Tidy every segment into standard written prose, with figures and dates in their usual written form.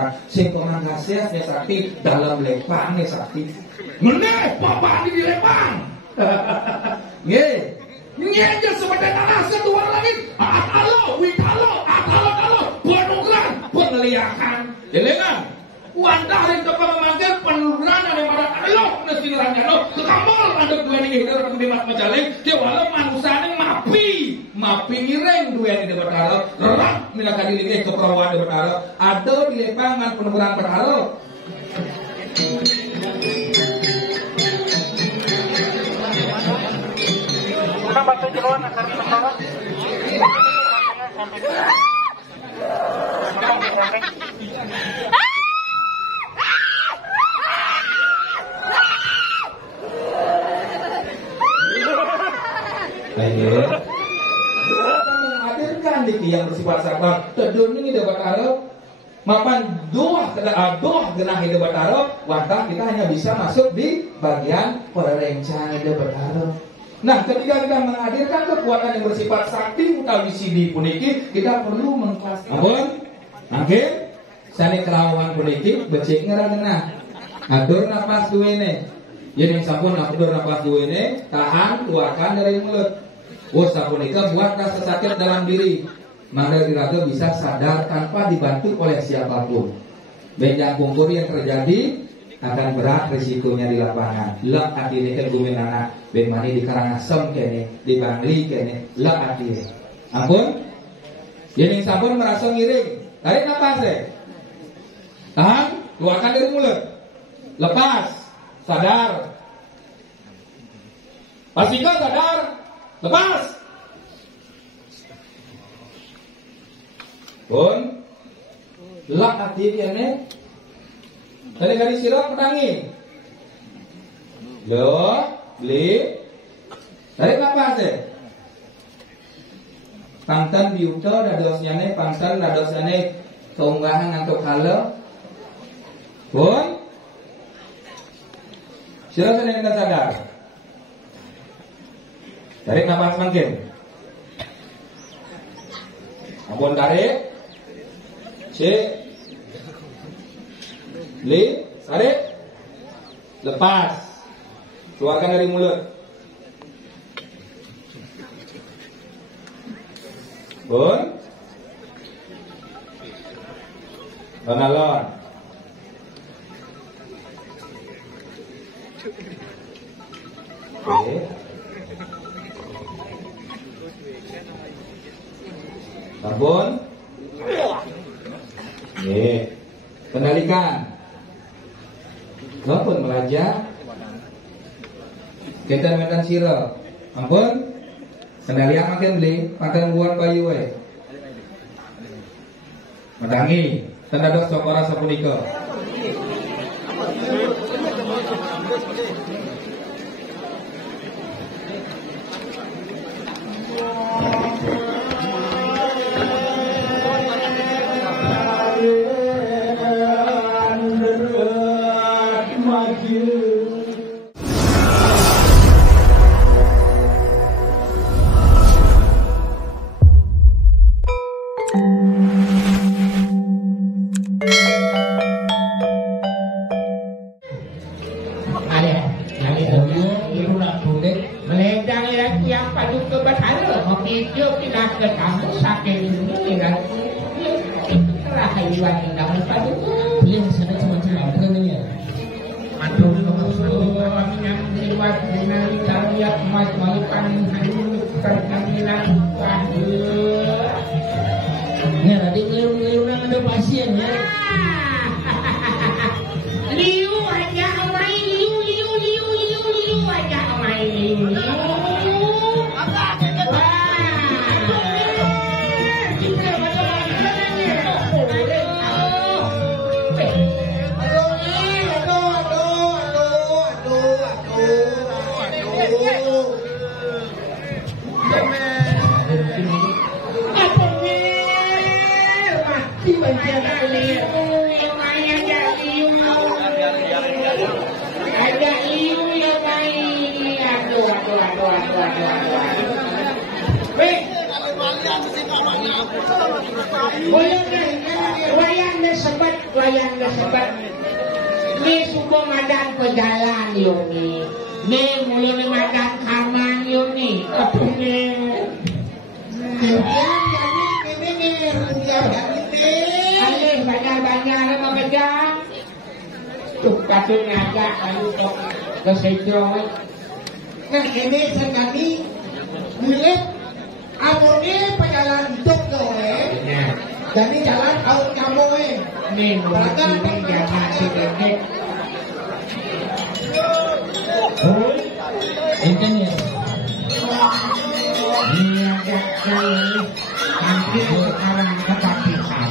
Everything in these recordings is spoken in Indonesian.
Kang. Sing pemangkasnya sakti dalam lepang nih sakti. Meneh bapak di lepang. Nggih. Nyejer sebenarnya rasa dua langit. Atalo, witalo, atalo, penunggulan, pengeliakan. Jelengan. Wanda hari depan memanggil penurunan dari marah Allah nasirannya lo kekambol ada dua nih hidup di mas majaleng dia walau manusia yang mapi ngireng dua yang di bertaro lerak minakadi lagi keperawan di bertaro ada di lepangan penurunan bertaro kita bantu jeruan agar masalah ayo menghadirkan di yang bersifat sabar tedun ini dapat arah mapan doa genah hidup bertaruh wantah kita hanya bisa masuk di bagian perencana hidup bertaruh. Nah, ketika kita menghadirkan kekuatan yang bersifat sakti utawi sidi puniki, kita perlu mengkelas. Ampun, mangke, sani kelawan puniki, becik ngerana. Atur napas duwene. Jadi sampun atur napas duwene, tahan, keluarkan dari mulut. Sapunika buat rasa sakit dalam diri. Maka kita bisa sadar tanpa dibantu oleh siapapun. Benjang kumpul yang terjadi akan berat risikonya di lapangan. Lek atine ke gumenana ben mani di Karangasem kene, di Bangli kene, lek atine. Ampun. Yen sampun merasa ngiring, tarik napas deh. Tahan, keluarkan dari mulut. Lepas, sadar. Pastikan sadar. Lepas. Pun lek atine kene dari garis sirap petangi. Yo, beli. Tarik napas deh. Pangtan biuto dadosnyane pangtan dadosnyane keunggahan atau kala. Pun sirap sedang sadar. Tarik napas makin. Ampun tarik. Cek. Beli, tarik, lepas, keluarkan dari mulut. Bun, alon. Oke. Sabun. Kendalikan. Ampun melajak. Kita medan siro. Ampun. Kendalian makin beli, makan buat bayu we. Medangi. Tanda dos sokora sapunika. sebat layan gak sebat. Ni subuh madan ke jalan yo ni. Ni mulu ni madan kaman yo ni. Apa ni? Diam jadi ni diam jadi. Alih banyak-banyak nama bejang. Tuh katun ngajak lalu kok ke sedro. Nah ini sekali milik amone penjalan hidup kowe. Jadi jalan out kamu nih. Bahkan penjalan sedikit. Oh, ini ya. Ini ada kali nanti sekarang ketapikan.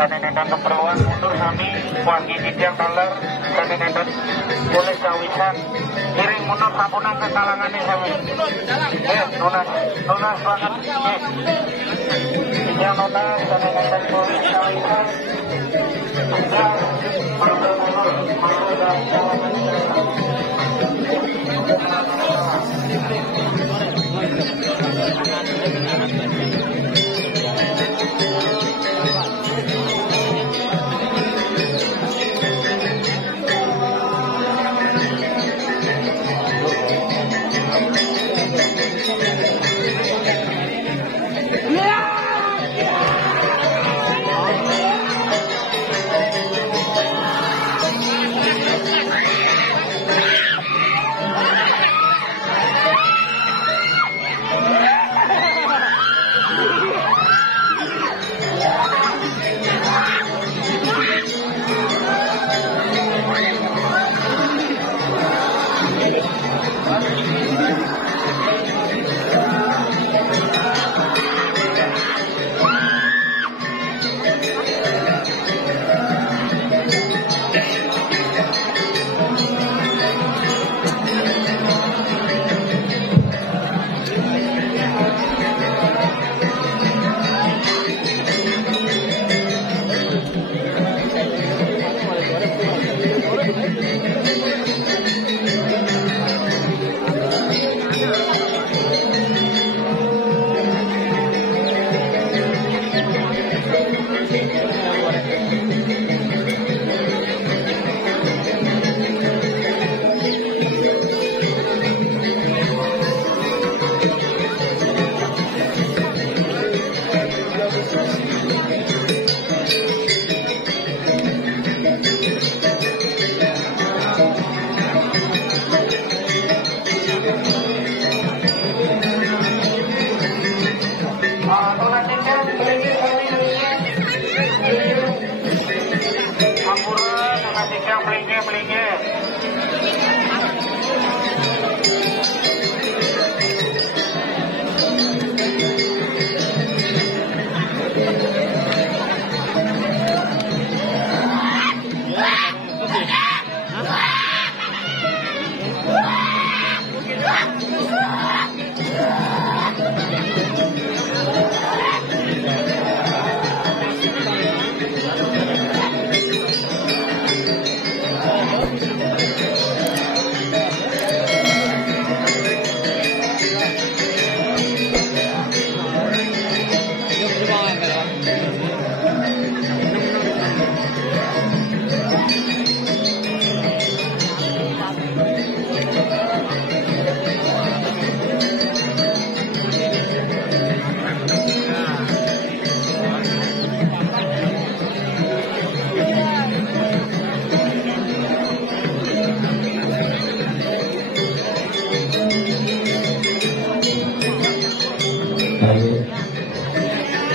Kanenedan keperluan mundur kami wangi di tiang dolar kanenedan boleh kawisan kiring mundur sampunan ke kalangan ini kami nunas banget tiang dolar kanenedan boleh kawisan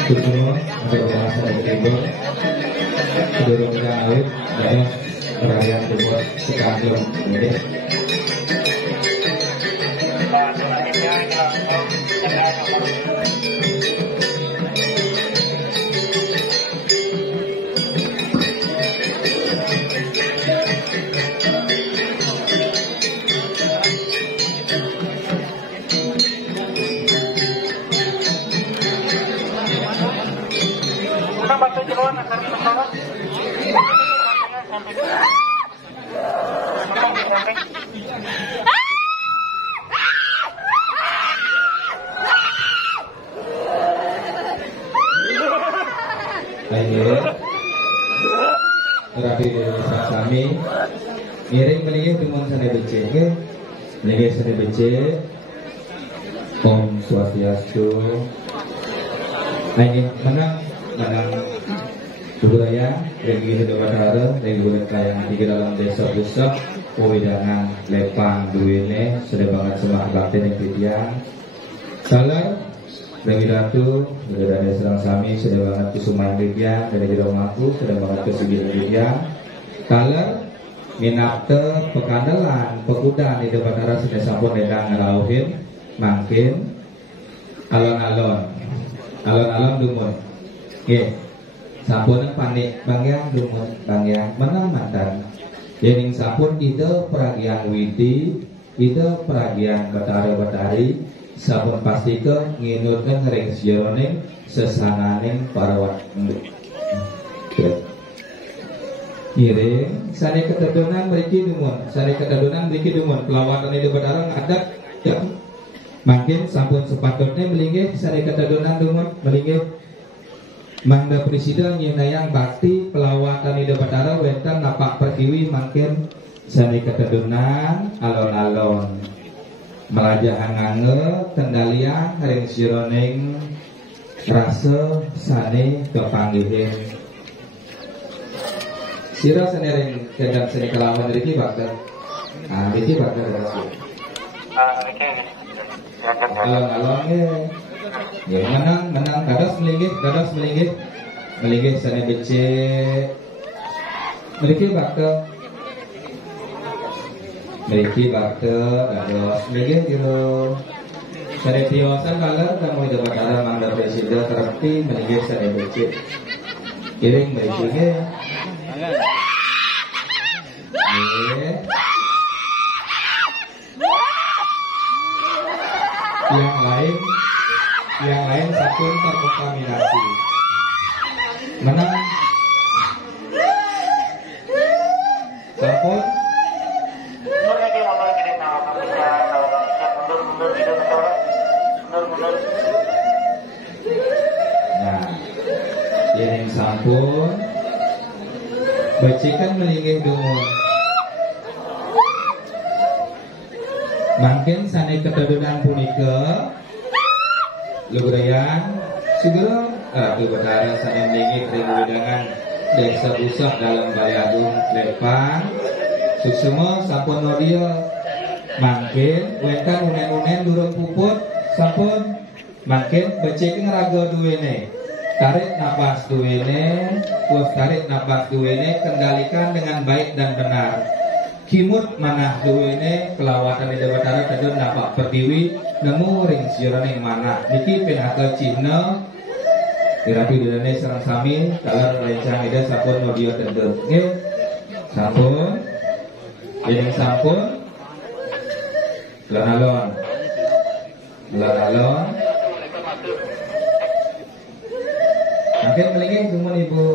semua untuk pembahasan dari Timur Kedorongnya awit dan perayaan Timur Sekandung ini. Terapi sami miring melingih dengan sana becek melingih sana becek Om Swastiastu ini menang budaya Regi Hedawatara Regi Budaya yang tiga dalam desa pusat Pewidangan Lepang Duwene sudah banget semangat bakti yang titian salah Regi Ratu dari Serang Sami sudah banget kesumayan Libya dari Bidang Maku sudah banget kesugihan Libya salah Minapte Pekandalan Pekudan di Debatara sudah sampun dedang ngelauhin makin alon-alon dumun sampun panik bangyang dumun bangyang menang mantan yening sampun ide peragian widi ide peragian batari sampun pasti ke nginutkan ring sejeroning sesananing parawat Iring, sari ketedunan beriki dumun, pelawatan itu berdarang ada ya. Makin sampun sepatutnya melinggih sari ketedunan dumun melinggih mangda presiden nyinayang bakti pelawatan itu berdarang wentan napak perkiwi makin sari ketedunan alon-alon melajahan ngange kendalian ring sironing rasa sane kepanggihin sira senering kendang seni kelawan Riki bakal Riki bakal rasul alon-alonnya ya menang dados melinggih seni becek Riki bakal dados melinggih gitu seni tiosan kalar kamu dapat ada mangga presiden terapi melinggih seni becek kiring beceknya yang lain satu terkontaminasi menang sampun nah yang sampun bacikan melinggih dumun makin sanai ketedunan punika lubrayan segera kebenaran sanai melinggih dengan desa pusat dalam Balai Agung Lepang suksema sampun nodia makin wekan unen-unen durung puput sampun makin bacikan raga duwene tarik nafas duwene kendalikan dengan baik dan benar kimut manah duwene kelawatan di Debatara tedun napak pertiwi nemu ring sironing manah niki penaka Cina dirapi didane serang sami kalar lencang ida sampun modio tedun nggih sampun yen sampun alon-alon makin melinggih semua ibu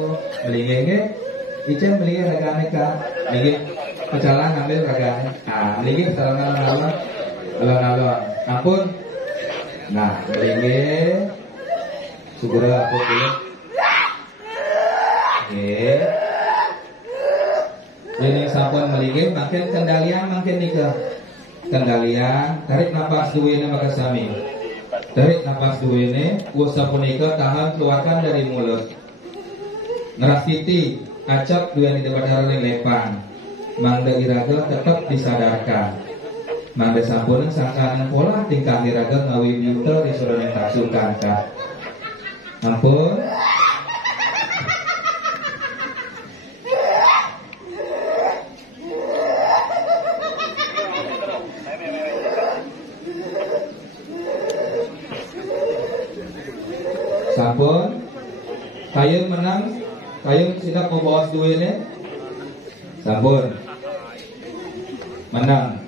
melinggih nggih ijen melinggih ragane ka melinggih pecalang ambil ragane melinggih sarana alon-alon ampun nah melinggih segera aku dulu nggih ini sampun melinggih makin kendalian makin nikah kendalian tarik nafas duwene maka sami tarik nafas duwene usaha punika tahan keluarkan dari mulut ngerasiti acap duwene di Debatara ring Lepang mangda iraga tetap disadarkan mangda sampun sangkanan pola tingkah iraga ngawi minta disuruh yang taksung kangka Ampun. Sampun. Kayun menang. Kayun sidak mau bawas duitnya. Sampun. Menang.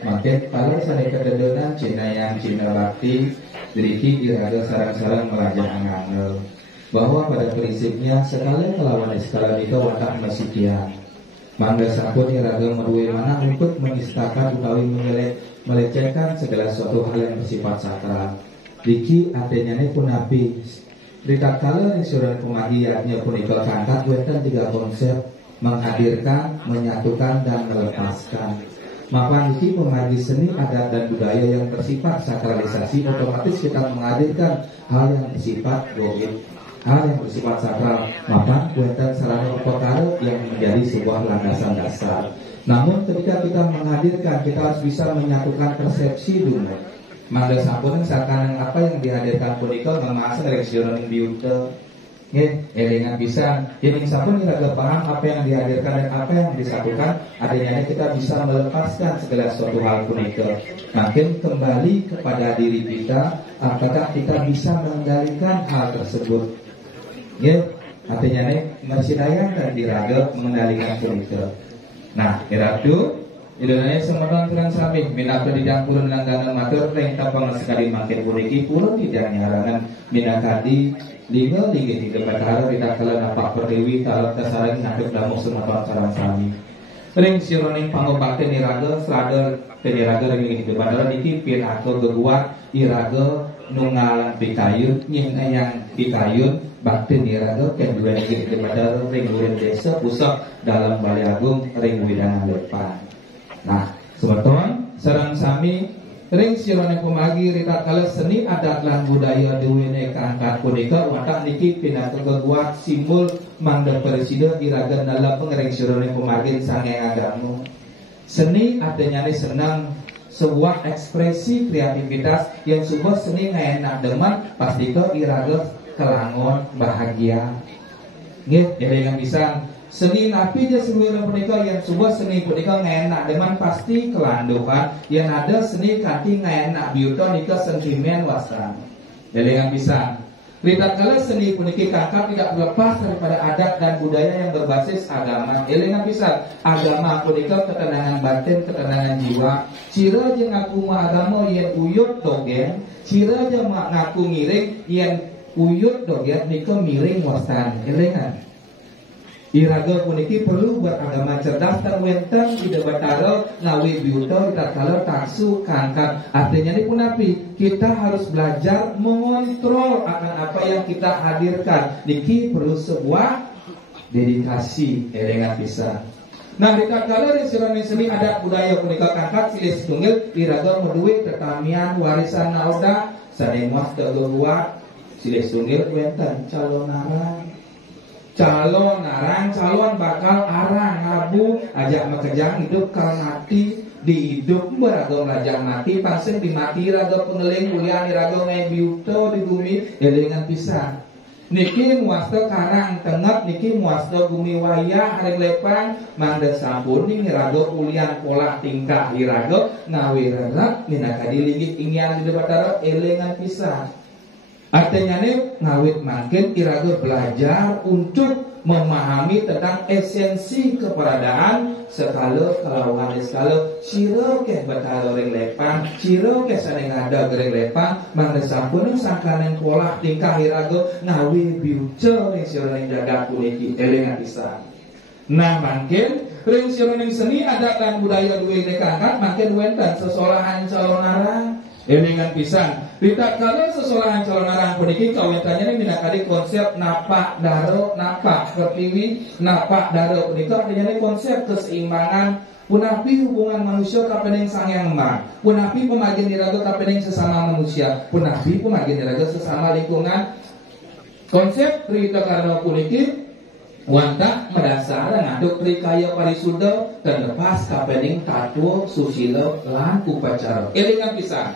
Makin kalau saya kededenan Cina yang Cina bakti diriki iraga sarang-sarang melajah angangel bahwa pada prinsipnya sekali melawan skala itu watak masikian mangga sakun iraga medue mana untuk menistakan utawi melecehkan segala suatu hal yang bersifat sakral diki adanya ini pun nabi Rita kala yang surat pemagiannya pun ikut kangkat weten 3 konsep menghadirkan, menyatukan, dan melepaskan. Maka di pemagi seni adat dan budaya yang bersifat sakralisasi otomatis kita menghadirkan hal yang bersifat goib, hal yang bersifat sakral. Maka wenten sarana perkara yang menjadi sebuah landasan dasar. Namun ketika kita menghadirkan, kita harus bisa menyatukan persepsi dulu. Mangga sampun seakan apa yang dihadirkan punika memasa reaksionan biute. Elingan bisa, yang sampun kita paham apa yang dihadirkan dan apa yang disatukan. Adanya kita bisa melepaskan segala suatu hal punika. Makin kembali kepada diri kita, apakah kita bisa mengendalikan hal tersebut. Artinya masih daya dan diraga mengendalikan punika. Nah, iratu Idonanya semoga kurang sami minaka didang purun langganan matur reng tapang sekali makin puriki purun tidak nyarangan minakadi linggal linggih di batara tidak kala napak perdewi talat kasarang nakep damu sumatang sarang sami ring sironing pangobakti niraga selada peniraga ring di batara niki pin atau geruat iraga nungalan pikayun nying yang pikayun bakti niraga kedua niki di batara ring urin desa pusat dalam Balai Agung ring widana depan. Nah, sebetulnya sarang sami ring sirone pemagi rita kala seni adat lan budaya duwene kaangkat punika watak niki pinatu keguat simbol mangda presiden iraga dalam pengering sirone pemagi sange agamu. Seni adanya senang sebuah ekspresi kreativitas yang sebuah seni enak demen pasti ke iraga kelangon bahagia. Nggih, yang bisa seni napi dia sebenarnya punika yang sebuah seni punika ngenak deman pasti kelandukan yang ada seni kanti ngenak biuto nika sentimen wasan. Jadi yang bisa Rita kala seni puniki kakak tidak terlepas daripada adat dan budaya yang berbasis agama. Elengan bisa agama punika ketenangan batin, ketenangan jiwa. Cira aja ngaku agama yang uyut dogen, cira aja ngaku ngiring yang uyut dogen nika miring wasan. Elengan iraga puniki perlu beragama cerdas dan wenten tidak bataro ngawi biuto kita kalau taksu kangkat. Artinya ini pun api kita harus belajar mengontrol akan apa yang kita hadirkan. Niki perlu sebuah dedikasi dengan bisa. Nah kita kalau di sini adat budaya punika kangkat silis tunggal iraga meduit tetamian warisan nauda sademuas teguat silis tunggal wenten calon narang calon bakal arang ngabu ajak mekejang hidup kal mati di hidup beragam rajang mati pasien di mati raga pengeling kuliah di raga ngebiuto di bumi dengan pisang niki muasta karang tengap niki muasta bumi waya hari lepang manda sampun ning raga kuliah pola tingkah di raga ngawiraga minakadi linggih ingyan di debatara elengan pisang. Artinya nih ngawit makin iraga belajar untuk memahami tentang esensi keberadaan sekala kalawan skala sira ke batalo ring lepang sira ke saneng ada ring lepang mangga sampun sangkanen pola tingkah iraga ngawi biuce ring sira ning jagat puniki elengan pisan. Nah makin ring sira ning seni adat dan budaya duwe dekangkat makin wenten sesolahan calon arang Elingan pisan. Rita kalau seseorang calon arang puniki kawitannya ini minakadi konsep napak daro napak pertiwi napak daro punika artinya konsep keseimbangan punapi hubungan manusia kapening sang yang ema punapi pemagian diraga kapening sesama manusia punapi pemagian diraga sesama lingkungan. Konsep Rita karena puniki wanta mendasar ngaduk trikaya parisuda dan lepas kapening tatua susila lan upacara. Elingan pisan.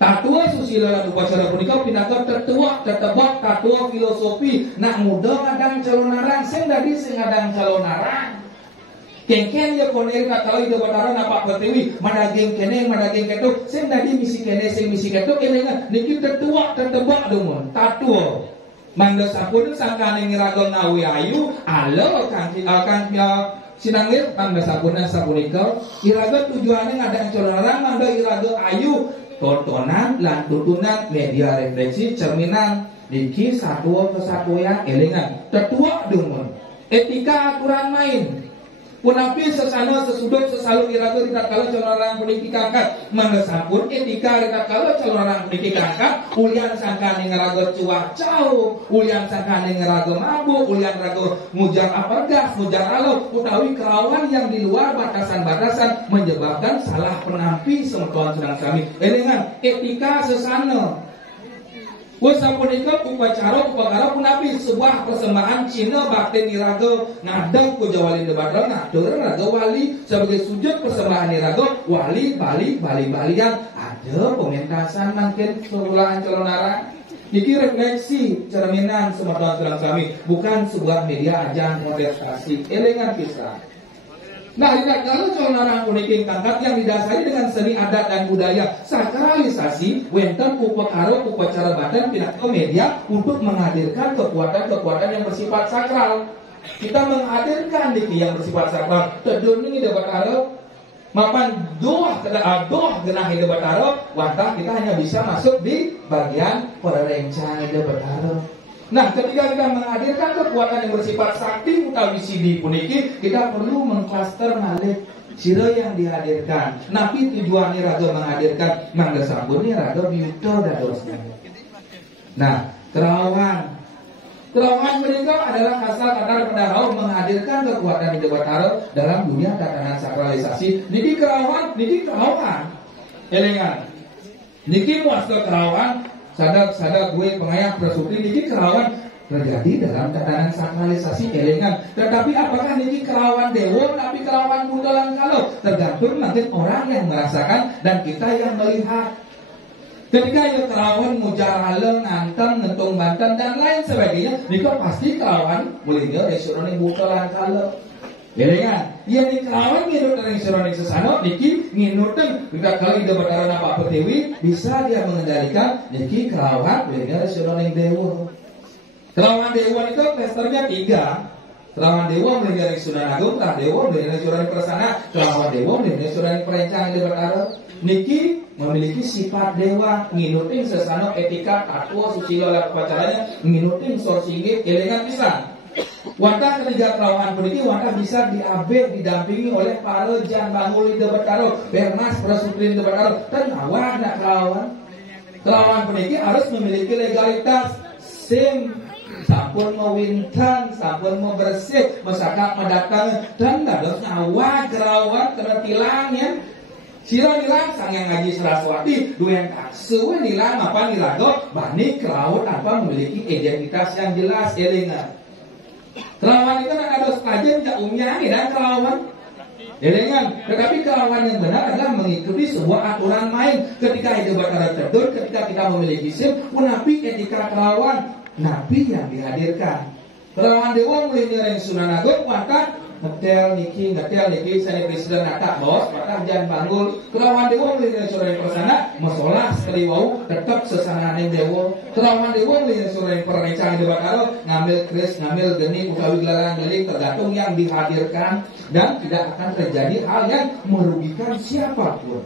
Tatua susila lan upacara punika pinaka tetua tetebak tatua filosofi nak muda ngadang calon arang sing dadi sing ngadang calon arang. Kengken ya koner katali de batara napak pertiwi madaging kene madaging ketuk sing dadi misi kene sing misi ketuk elingan niki tetua tetebak demun tatua. Mangga sampun sangkane ngiraga ngawi ayu alo kang sinangir mangga sampun sapunika iraga tujuane ngadang calon arang mangga iraga ayu tontonan lan tutunan media refleksi cerminan niki satu kesatuan elingan tetua demun etika aturan main punapi sesana sesudut sesalu iraga tidak kalau calon arang puniki kangkat mangga sampun etika tidak kalau calon arang puniki kangkat ulian sangkane ngeraga cuacau ulian sangkane ngeraga mabuk ulian raga mujar apergas mujar alau utawi kerawan yang di luar batasan-batasan menyebabkan salah penampi semeton sedang kami elingan etika sesana wasapunika upacara upakara punapi sebuah persembahan Cina bakten iraga ngadang ku jawali debatro ngatur raga wali sebagai sujud persembahan iraga wali balian ada pementasan mungkin permulaan calon arang niki refleksi cerminan semeton sedang kami bukan sebuah media ajang kontestasi elingan pisah. Nah, tidak kalau calon arang puniki kangkat yang didasari dengan seni adat dan budaya sakralisasi wenten upakara upacara badan pinaka media untuk menghadirkan kekuatan-kekuatan yang bersifat sakral. Kita menghadirkan niki yang bersifat sakral. Tedun ini dapat arep mapan doa genah dapat arep wantah kita hanya bisa masuk di bagian pererencana dapat arep. Nah, ketika kita menghadirkan kekuatan yang bersifat sakti utawi sidi puniki, kita perlu mengklaster malih sira yang dihadirkan. Napi tujuannya raga menghadirkan mangga sampurni raga biuto dadosna. Nah, kerawan mereka adalah asal kata pendarau menghadirkan kekuatan di Batara dalam dunia tatanan sakralisasi. Niki kerawan. Elingan. Niki muasal kerawan. Sadar gue pengayah presupri niki kerawan terjadi dalam tatanan sakralisasi elingan. Tetapi apakah niki kerawan dewa tapi kerawan bundalan kalau tergantung nanti orang yang merasakan dan kita yang melihat. Ketika ya kerawan mujarale ngantem ngentung banten dan lain sebagainya, nika pasti kerawan mulainya resurone bundalan kalau. Elingan, iya nih kerawan nginut dari seronik sesano, niki nginutin kita kali ide bataran apa pertiwi bisa dia mengendalikan niki kerawan mulainya seronik dewa. Kerawan dewa itu testernya 3. Kerawan dewa mulai dari Sunan Agung, Tah dewa mulai dari Sunan Persana, kerawan dewa mulai dari Sunan Perencang ide bataran. Niki memiliki sifat dewa, nginutin sesano etika tatua susilo lan pacaranya, nginutin sorsinge elingan pisan. Wantah ketiga kerawan puniki wantah bisa didampingi oleh para jan bangul di Bataro, Bermas Prasutrin di Bataro. Tenawah nak kerawan puniki harus memiliki legalitas SIM, sampun mau wintan, sampun mau bersih, masyarakat mendatang dan harus nyawa kerawan kena tilangnya. Sira nilang sang yang ngaji Saraswati duen taksu nilang apa nilago bani kerawan apa memiliki identitas yang jelas elingan. Kerawan itu ada sepajen tidak umumnya dan kerawan elingan. Tetapi kerawan yang benar adalah mengikuti sebuah aturan main. Ketika hidup Batara terdur, ketika kita memiliki SIM, punapi etika kerawan napi yang dihadirkan. Kerawan dewa mulai dari Sunan Agung maka ngetel niki saya presiden nata bos maka jangan bangun. Kerawan dewa mulai dari Sunan Persana masalah sekali wau tetap sesanane dewa. Kerawan dewa mulai dari Sunan Perencang di Batara ngambil kris ngambil geni utawi gelaran geling tergantung yang dihadirkan dan tidak akan terjadi hal yang merugikan siapapun.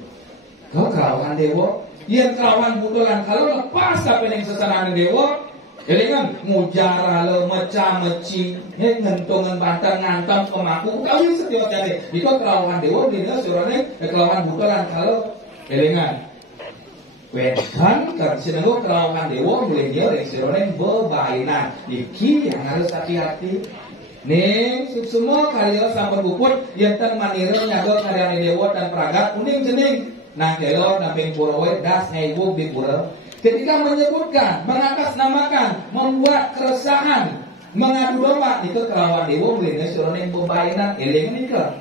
Kalau kerawan dewa yang kerawan butulan kalau lepas sampai yang sesanane dewa elingan mujara le meca meci ngentungan bantan ngantem kemaku kawin setiap jadi itu kerawan dewa dina surane kerawan butulan kalau elingan Wedan kan sinenggo kelawan dewa boleh dia reksirone bebainan. Iki yang harus hati-hati. Ning semua karya sampun puput yen manire nyago karyane dewa dan pragat uning jening. Nah kelor namping purawe das ngaibu di pura. Ketika menyebutkan, mengatasnamakan, membuat keresahan, mengadu domba itu kelawan dewa boleh surone bebainan eling nika.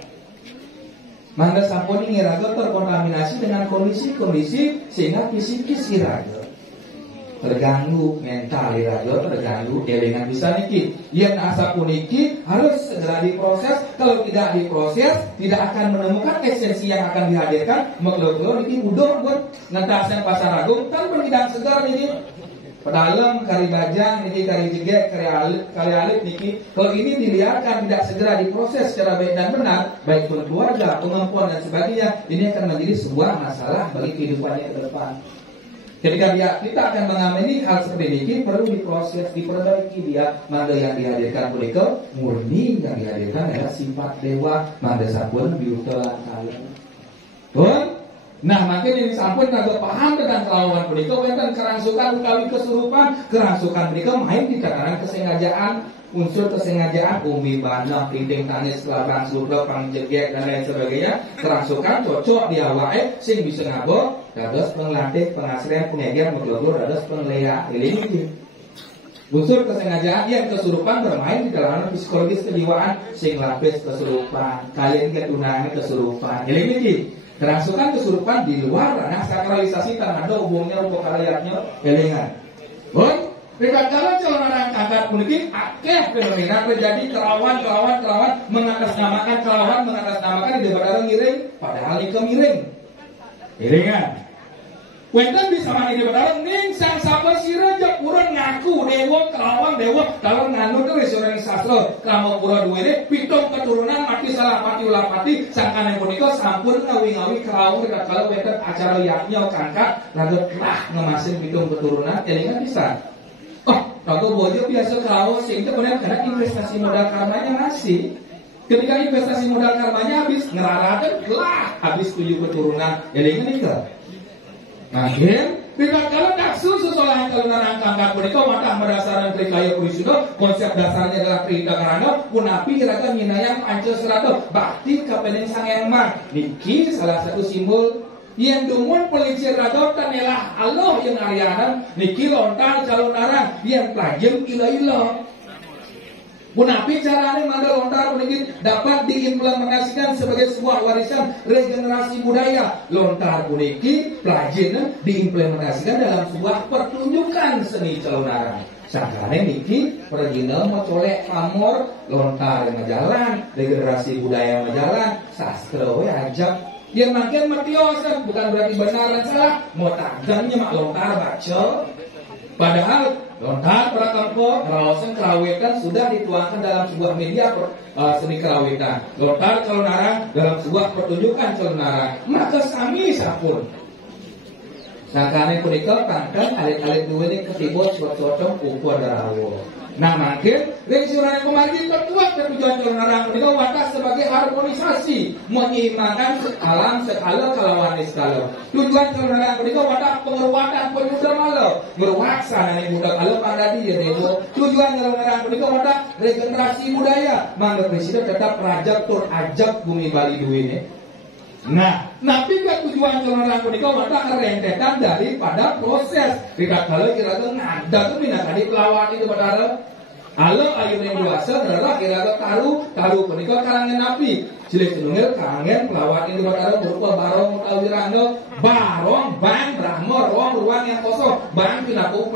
Mangga sampun ngiraga terkontaminasi dengan kondisi-kondisi sehingga fisikis iraga terganggu, mental iraga terganggu, elingan bisa niki. Yang asa puniki harus segera diproses. Kalau tidak diproses, tidak akan menemukan esensi yang akan dihadirkan. Meglor-glor niki udah buat ngentasen pasar agung kan berhidang segar niki. Pedalem, kari bajang, niki kari jegek, kari alit niki. Kalau ini dilihatkan tidak segera diproses secara baik dan benar, baik untuk keluarga, pengempuan dan sebagainya, ini akan menjadi sebuah masalah bagi kehidupannya ke depan. Ketika kita akan mengamini hal seperti ini, perlu diproses, diperbaiki dia. Mangga yang dihadirkan punika murni yang dihadirkan adalah sifat dewa. Mangga sampun biutelan kalian. Bon? Nah, makin ini sampun kagak paham tentang kelawan punika wonten kerangsukan utawi kesurupan. Kerangsukan punika main di tataran kesengajaan, unsur kesengajaan, umi banyak, tinting tanis, larang surga, pangjegek dan lain sebagainya. Kerangsukan cocok di awake sing bisa ngabo, dados penglatih, pengasrian, penyajian, meglogor, dados penglea. Ini unsur kesengajaan yang kesurupan bermain di dalam psikologis kejiwaan sing lapis kesurupan, kalian ketunangan kesurupan. Ini kerangsukan kesurupan di luar ranah sakralisasi tanah ada hubungnya untuk kalayatnya elingan. Bon, kadang-kadang calon orang angkat puniki akeh fenomena terjadi kelawan mengatasnamakan di debat ngiring padahal itu miring. Elingan. Wenten bisa mani di debat ning sang sabar sira jak urang ngaku dewa kelawan dewa kalau nganu ke restoran sastra kamu pura duwene pitung keturunan mati salah pati ulah pati sangkane punika sampun ngawi-ngawi kelawan kalau wenten acara liyaknya kangkat lagu lah ngemasin pitung keturunan elingan bisa. Oh, kalau bojo biasa kelawan sing itu benar karena investasi modal karmanya masih. Ketika investasi modal karmanya habis ngerarakan lah habis 7 keturunan elingan nika. Akhir, bila kalau daksu sesolah kalau narang kangkat punika matah berdasarkan trikaya puisudo konsep dasarnya adalah trida karana punapi kira-kira minayang pancasrata bakti kapening sang emang niki salah satu simbol yang dumun pelicir rado tanelah Allah yang ariana niki lontar calon narang yang plajem ila-ila. Punapi caranya mandal lontar puniki dapat diimplementasikan sebagai sebuah warisan regenerasi budaya. Lontar puniki pelajin diimplementasikan dalam sebuah pertunjukan seni calonarang. Sakane niki pergina mau colek pamor lontar yang jalan, regenerasi budaya yang jalan, sastra we ajak. Yang makin metiosan bukan berarti benar dan salah, mau tajamnya mak lontar baca. Padahal lontar prakampo rawasan kerawitan sudah dituangkan dalam sebuah media seni kerawitan. Lontar calonarang dalam sebuah pertunjukan calonarang. Maka sami sapun. Sakane punika kangkang alit-alit duwe ketibot cocok ukur darawo. Nah makin rencana kemarin terkuat tujuan calonarang punika watas sebagai harmonisasi menyeimbangkan alam sekala kalawan skala. Tujuan calonarang punika watas penguatan pemuda malau berwaksana budak alam pada dia dewa. Tujuan calonarang punika watas regenerasi budaya. Mangga presiden tetap rajak tur ajak bumi Bali duwene. Nah, tapi tujuan calonarang punika watas rentetan daripada proses. Tidak kalau kira-kira ngada tuh minat tadi pelawat itu pada Halo ayu yang dewasa adalah kira-kira taruh punika karangan api. Cilik cenungil kangen pelawat itu pada berupa barong utawi rangga barong bang brahma ruang yang kosong bang pinaku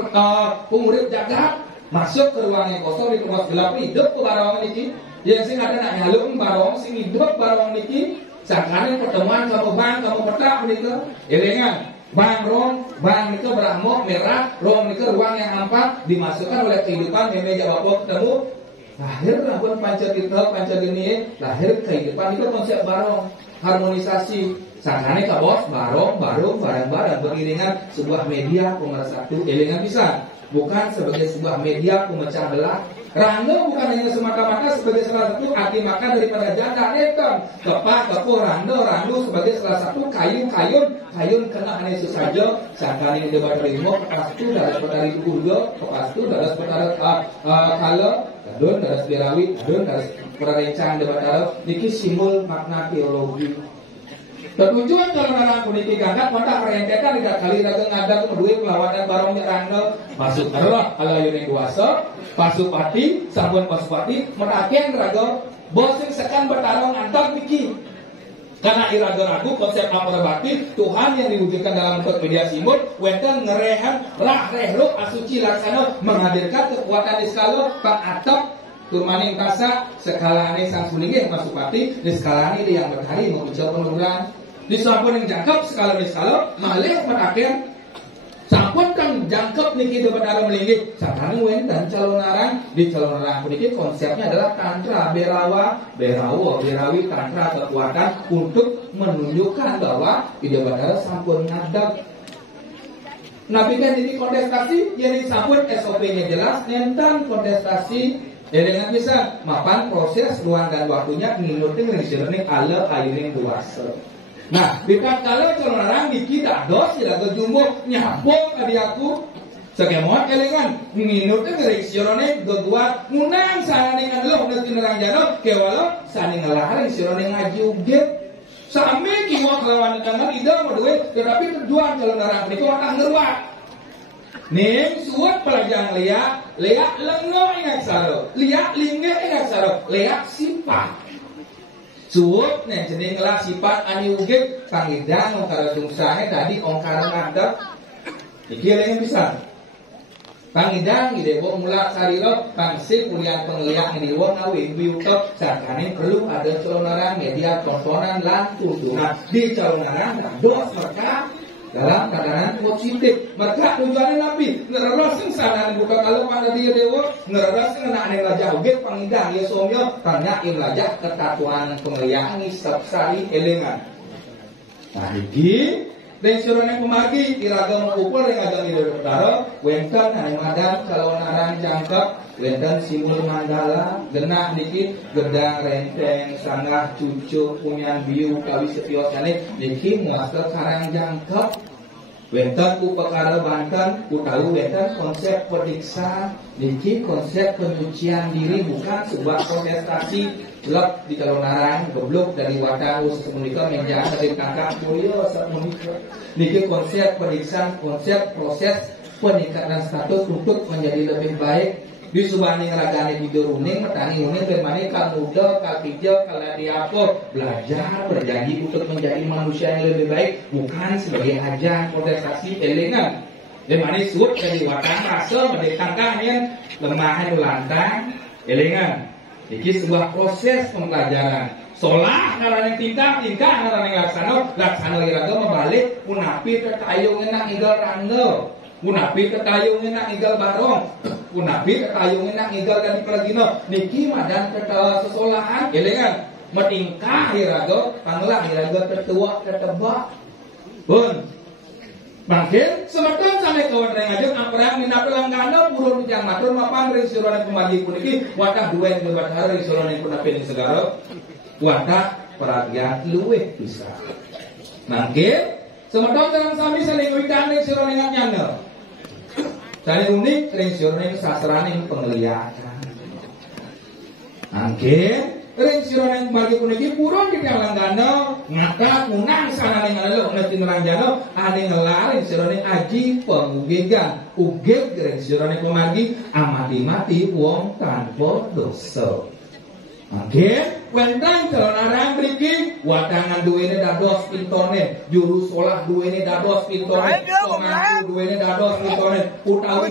pengurip jagat masuk ke ruang yang kosong di tempat gelap hidup ke barong niki. Yang sing ada nak nyalung barong sing hidup barong niki. Sakane pertemuan kamu bang kamu petak begitu. Elengan bang rom bang itu berahmok merah rom itu ruang yang nampak dimasukkan oleh kehidupan memeja bapak ketemu lahir rabun pancakita pancageni lahir kehidupan itu konsep barong harmonisasi sakane ka bos barong bareng-bareng beriringan sebuah media pemersatu elengan bisa bukan sebagai sebuah media pemecah belah Rando bukan hanya semata-mata sebagai salah satu arti makan daripada janda neton. Kepak, kepuh, rando sebagai salah satu kayun kena hanya sesaja. Sangkani debat rimo, kepastu daras petari urdo, kepastu daras petari kala, kadun daras berawi, kadun daras perencang debat arab. Niki simbol makna teologi. Tujuan kalau narang puniki gangkat mata perentetan tidak kali dagang ada kedua pelawatan barong nyerangno masuk adalah kalau yang kuasa pasupati sabun pasupati merakian raga bosing sekan bertarung antar piki karena iraga ragu konsep amarabati Tuhan yang diwujudkan dalam bentuk media simbol wenten ngerehan rah rehlo asuci laksana menghadirkan kekuatan iskalo pang-atap turmaning kasa skala ini sang sulingi pasupati di skala ini yang berhari mengucap penurunan di sampun yang jangkep skala malih merakian sampun kang jangkep niki debat arah melinggi sakane wen dan calon narang di calon narang puniki konsepnya adalah tantra berawi tantra kekuatan untuk menunjukkan bahwa di debat arah sampun ngadap nabi kan ini kontestasi yang sampun SOP-nya jelas nenten kontestasi dengan bisa mapan proses ruang dan waktunya nginutin rencana ala airing duasa. Nah, dekat kalau calon orang niki tak dos tidak kejumbo nyabok adi aku sekemot kelingan nginutin rencana geguat munang sana dengan lo nanti nerang jano kewalo sana ngelahar rencana ngaji uget sami kiwa kelawan dengan ide modue tetapi tujuan calon orang niki watang ngeruat ning suat pelajang liak lengo ingat saro liak lingge ingat saro liak sifat suat nih jadi ngelah sifat ani uge pangidang ongkara tungsahe tadi ongkara ngadap iki yang bisa pangidang ide wong mula sariro pangsip kuliah pengliak ini wong awin biutok sakane perlu ada calonaran media tontonan lan tuntunan di calonaran dos mereka dalam keadaan positif mereka tujuannya nabi ngerasing sana buka kalau pada dia dewa ngerasing anak aneh raja uget pangidang ya somyo tanya ilajah ketatuan pengliangi sepsari elemen nah ini dan suruhnya pemagi iragam ukur yang agak tidak bertara wenten madan kalau narang jangkep wenten simbol mandala genah dikit gedang renteng sanggah cucuk punyan biu kawi setiosane dikit muasal karang jangkep wenten ku perkara Banten ku tahu wenten konsep pediksa dikit konsep penyucian diri bukan sebuah kontestasi gelap di calon narang goblok dari wadah usus komunikasi menjadi dari kakak mulia komunikasi niki konsep periksaan konsep proses peningkatan status untuk menjadi lebih baik di subani ngeragani tidur uning metani uning bermani kamuda kakija kaladiapo belajar berjanji untuk menjadi manusia yang lebih baik bukan sebagai ajang kontestasi elengan bermani suut dari wadah rasa mendekatkannya lemahan lantang elengan iki sebuah proses pembelajaran solah ngarane tingkah ngarane laksana iraga membalik punapi tetayung enak igal ranggo punapi tetayung enak igal barong punapi tetayung enak igal dan pelagino niki madan sesolahan elengan metingkah iraga panglah iraga tetua tetebak pun Bangkir, semeton sampai kawan rengajeng amperang minat langgana burung yang matur mapan ringsuran pemagi puniki watah dua yang berbatar ringsuran yang punapin segala watah perhatian luweh bisa. Bangkir, semeton dalam sami saling wikan ringsuran yang nyana. Saling unik ringsuran yang sasaran yang penglihatan. Bangkir. Ring sironan bagi puniki purun di langgana ngata kunang sana ning alelo nanti nerangjana ane ngelaring sironan aji pengugegan ugeg ring sironan pemagi amati-mati wong tanpa dosa. Oke, wentang kelarang mriki wadangan duwene dados pintone, juru sekolah duwene dados pintone, pengasuh duwene dados pintone, utawi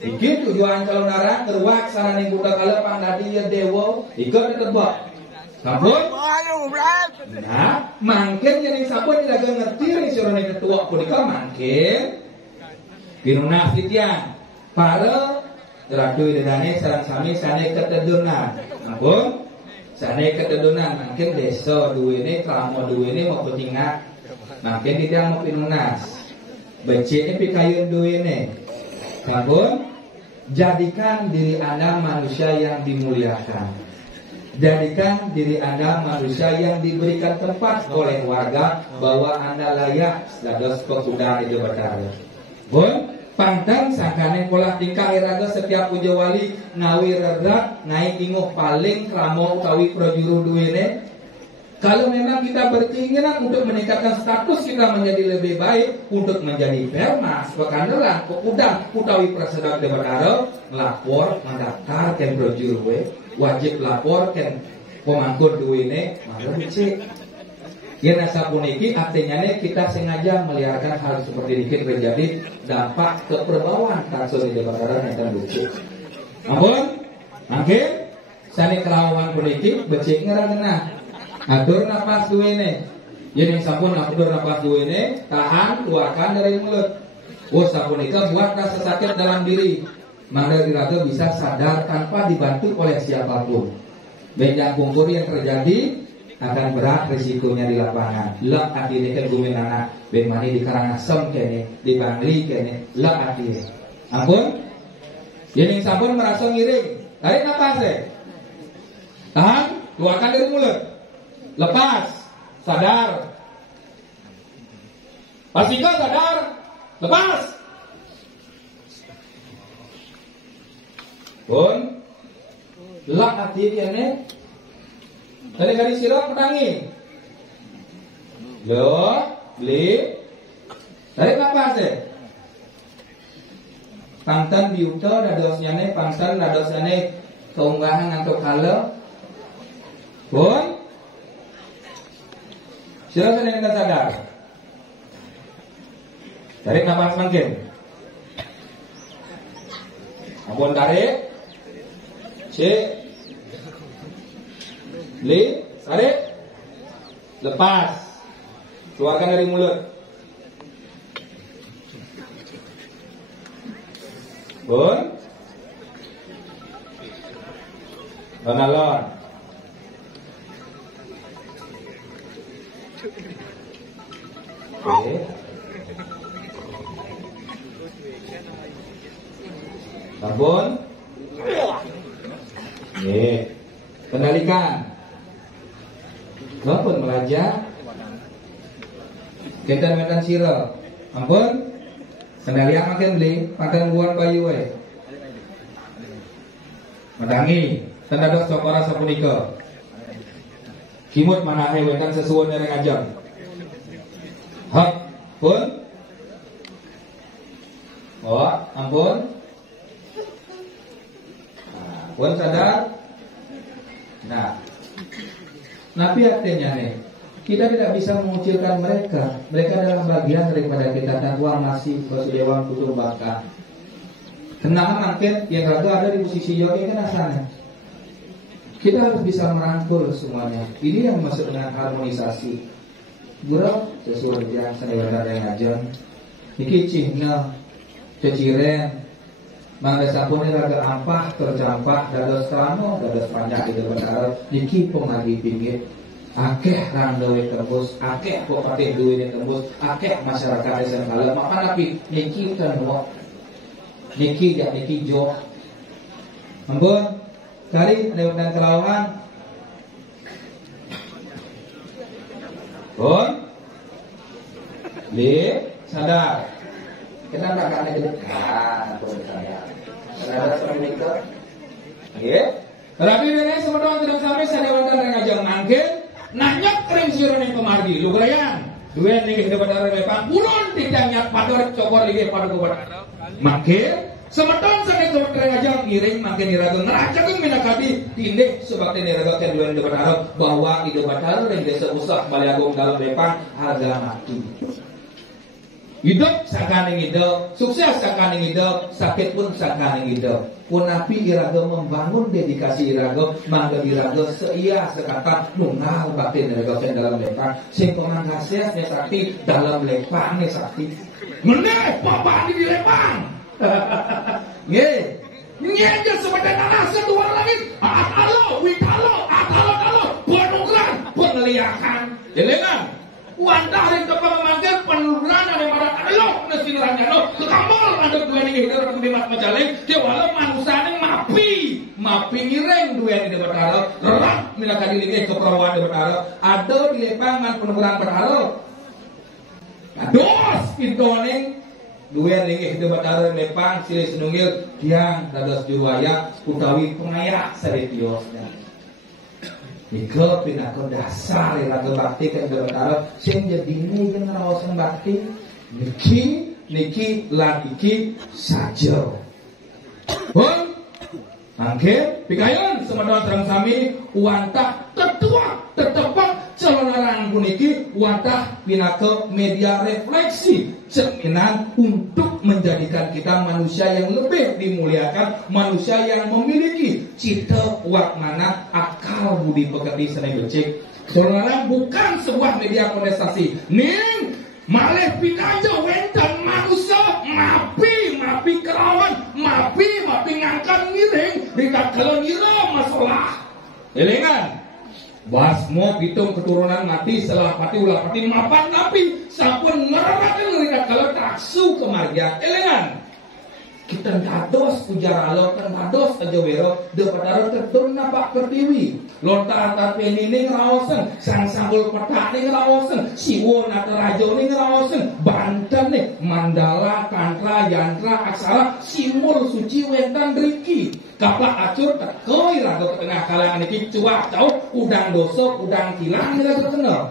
iki tujuan calon narang keruak saraning budak kalepang dadi ya dewa ikut ditebak sampun nah mangkin jadi sampun tidak ngerti ning sirone ketua punika mangkin pinunah titian para ratu dedane sareng sami sane ketedunan sampun sane ketedunan mangkin desa duwene krama duwene mau petingat mangkin tidak mau pinunas becene pikayun duwene sampun Jadikan diri Anda manusia yang dimuliakan. Jadikan diri Anda manusia yang diberikan tempat oleh warga bahwa Anda layak dados pemuda di Batara. Pun pantang sakane pola tingkah iraga setiap puja wali ngawi redak naik inguh paling kramo utawi projuru duwene. Kalau memang kita berkeinginan untuk meningkatkan status kita menjadi lebih baik, untuk menjadi permas, pekanderan, pekudang, utawi prasedak di Batara, lapor mendaftar ken projuru we, wajib lapor ken pemangkur duwene, malah dicek. Ya nasa puniki artinya kita sengaja meliharakan hal seperti ini terjadi dampak keperbawaan kasus di Batara yang terbuka. Ampun, makin sani kelawan puniki becik ngerang atur napas duwene. Jadi sampun atur napas duwene, tahan, keluarkan dari mulut. Sapunika buat rasa sakit dalam diri. Maka diraga bisa sadar tanpa dibantu oleh siapapun. Benjang kumpul yang terjadi akan berat risikonya di lapangan. Lek atine kan gumenana, ben mani di Karangasem kene, di Bangli kene, lek atine. Ampun. Jadi sampun merasa ngiring. Tarik napas tahan, keluarkan dari mulut. Lepas, sadar. Pastikan sadar. Lepas. Pun lak hati dia ne. Tadi kali sirap petangi. Lo, beli. Tarik napas Pangtan biuto dadosnya ne, pangtan dadosnya ne keunggahan atau kala. Pun silakan yang sadar. Tarik nafas makin. Ampun tarik. Cek. Li, tarik. Lepas. Keluarkan dari mulut. Bun. Alon. Oke. Sabun. Kendalikan. Walaupun melajak. Kita makan sirap. Ampun. Kendalian makin beli. Makan buat bayu we. Madangi. Tanda sopara sapunika. Kimut mana hewe kan sesuai dengan ngajak. Hak pun. Ampun. Pun sadar. Nah, napi artinya kita tidak bisa mengucilkan mereka. Mereka adalah bagian daripada kita dan uang masih Basudewan Putu Baka. Kenangan angket yang ada di posisi yogi kan asalnya. Kita harus bisa merangkul semuanya. Ini yang masuk dengan harmonisasi. Guru sesuai yang saya yang ngajar. Niki cihna, ceciren. Mangga sapune raga ampah tercampah dados krano dados panjang di Batara niki pemagi pinggir akeh ranggawe tembus akeh bupati duwe tembus akeh masyarakat desa kala maka napi niki kan niki ya niki jo ampun kali lewat kelawan pun li sadar kita tak akan dekat pun saya. Ada seperti itu. Ya. Tapi ini sebetulnya tidak sampai saya wadah yang ngajak mangkin, nanyak kering siron yang pemargi. Lu kerayan. Dua nih kita pada repan. Ulun tidak nyat pador cokor lagi pada kepada. Mangkin sebetulnya saya itu kering ngajak miring mangkin iraga neraca tuh minakati tindik sebagai iraga kedua di Batara bahwa di Batara yang desa usah baliagung dalam repan harga mati. Hidup sakaning hidup, sukses sakaning hidup, sakit pun sakaning hidup. Pun napi iraga membangun dedikasi iraga, mangga iraga seia sekata nunggal batin iraga dalam lepang. Sing pemangkasnya sakti dalam lepang sakti. Meneh papa di lepang. Nggih. Nggih aja sebenarnya rasa dua langit. Atalo, witalo, atalo, penunggan, pengliakan. Jelengan. Wantah yang dapat memanggil penurunan daripada elok nasi jano kekambol ada dua nih hidup aku di mak majaleng dia walau manusane mapi ngireng dua di bertaro lerak minaka di lagi keperawan di bertaro ada di lepangan penurunan bertaro dos pintoneng dua lagi di bertaro lepang silih senunggil tiang dados juruaya utawi pengayak saretiosnya Iko pinako dasar iraga bakti ke Debatara sing jadi ini yang ngerawasan bakti niki lan iki saja pun angke pikayon semadon terang sami wantah tetua tetepang celonarang puniki wantah pinako media refleksi cerminan untuk menjadikan kita manusia yang lebih dimuliakan, manusia yang memiliki cita wakmana akal budi pekerti senai becik. Celonarang bukan sebuah media kontestasi. Ning malih pikajo wenten manusia mapi kerawan mapi ngangkat miring dekat kelonira masalah. Elingan Basmo pitung keturunan mati setelah mati ulah mati mapan tapi sampun meratakan mereka kalau taksu kemargian elengan kita dados pujar Allah kan dados aja wero depadaro terturun napak pertiwi lontar tapi ini ngerawasan sang sanggul petak ini ngerawasan siwo nata rajo ini ngerawasan Banten nih mandala tantra yantra aksara simbol suci wentan riki kaplak acur tekoi raga ke tengah kalangan ini cuak tau udang dosok udang kilang ini terkenal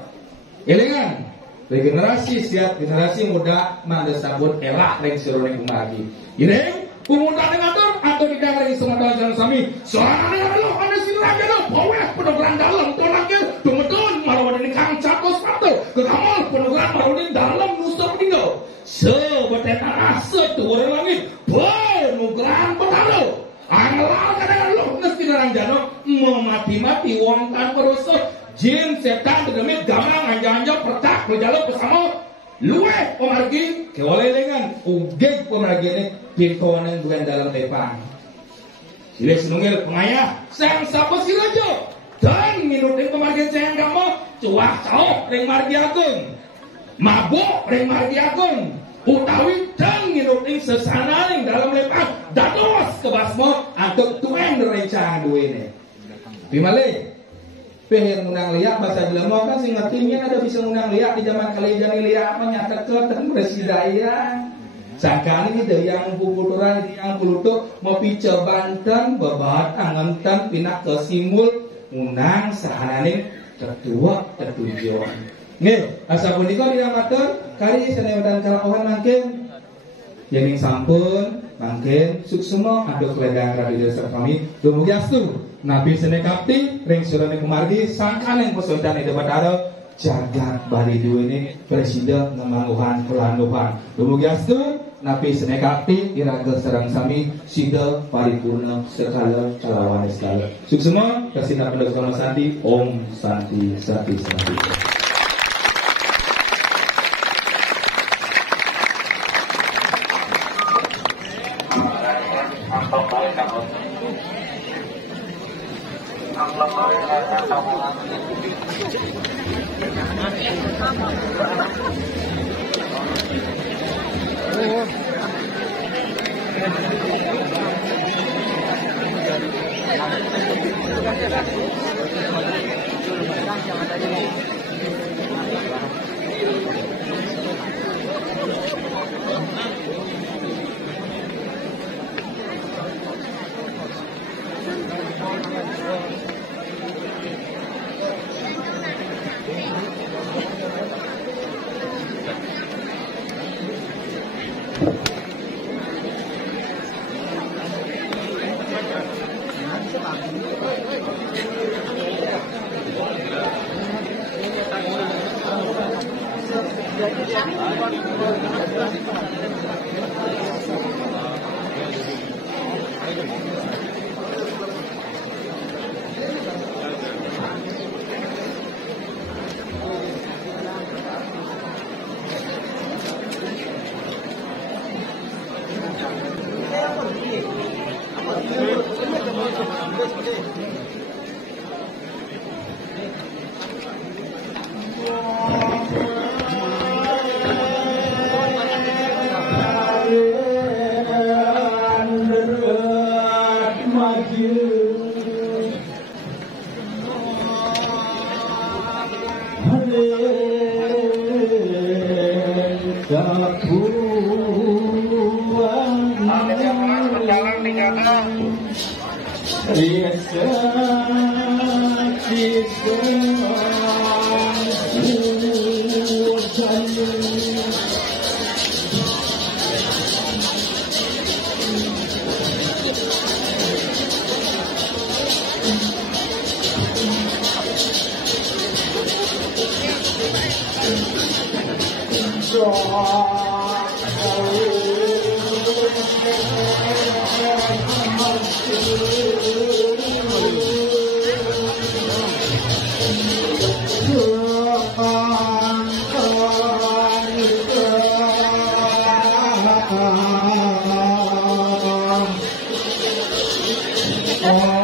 elengan regenerasi siap generasi muda manda sabun elak ring sirone kumagi ini pemuda ngatur atau tidak ring semata jalan sami soalnya lo ada siraja lo bawah penogran dalam tolaknya tumetun marawan ini kang catos pato kekamal penogran marawan dalam nusuk tinggal sebetetan asa tuh langit penogran petalo Anglar kadang lu mesti ngarang jano memati-mati wong tanpa rusuh jin setan demit gamang anja-anja pertak berjaluk bersama luwe pemargi keoleh dengan ugeg pemargi ini pintonan bukan dalam tepang silih senungil pengayah sang sapa sirajo dan minutin pemargi sayang kamu cuah cowok ring margi agung mabuk ring margi agung utawi dan ngiruting sesanaring dalam lepas dados kebasmo untuk tuen rencana dua ini bimale peher menang liak bahasa Jelemo kan sing ngertinya ada bisa menang liak di zaman kali jani liak menyatakan presidaya sakali itu yang puputuran yang pulutuk mau pica Banten bebat angantan pindah ke Simul menang sahananing tertua tertujuan nggih, asa punika diramatur kali sanewedan kalakohan mangkin yening sampun mangkin suksema aduk ledang radio desa kami dumugi astu nabi senekapti ring surane kumargi sangkaneng pesodan ide batara jagat bari duweni presiden ngemangguhan pelanduhan dumugi astu nabi senekapti iraga sareng sami sida paripurna sekala calawane sekala suksema kasina pendekona santi om santi santi santi berjalan dijaga. Oh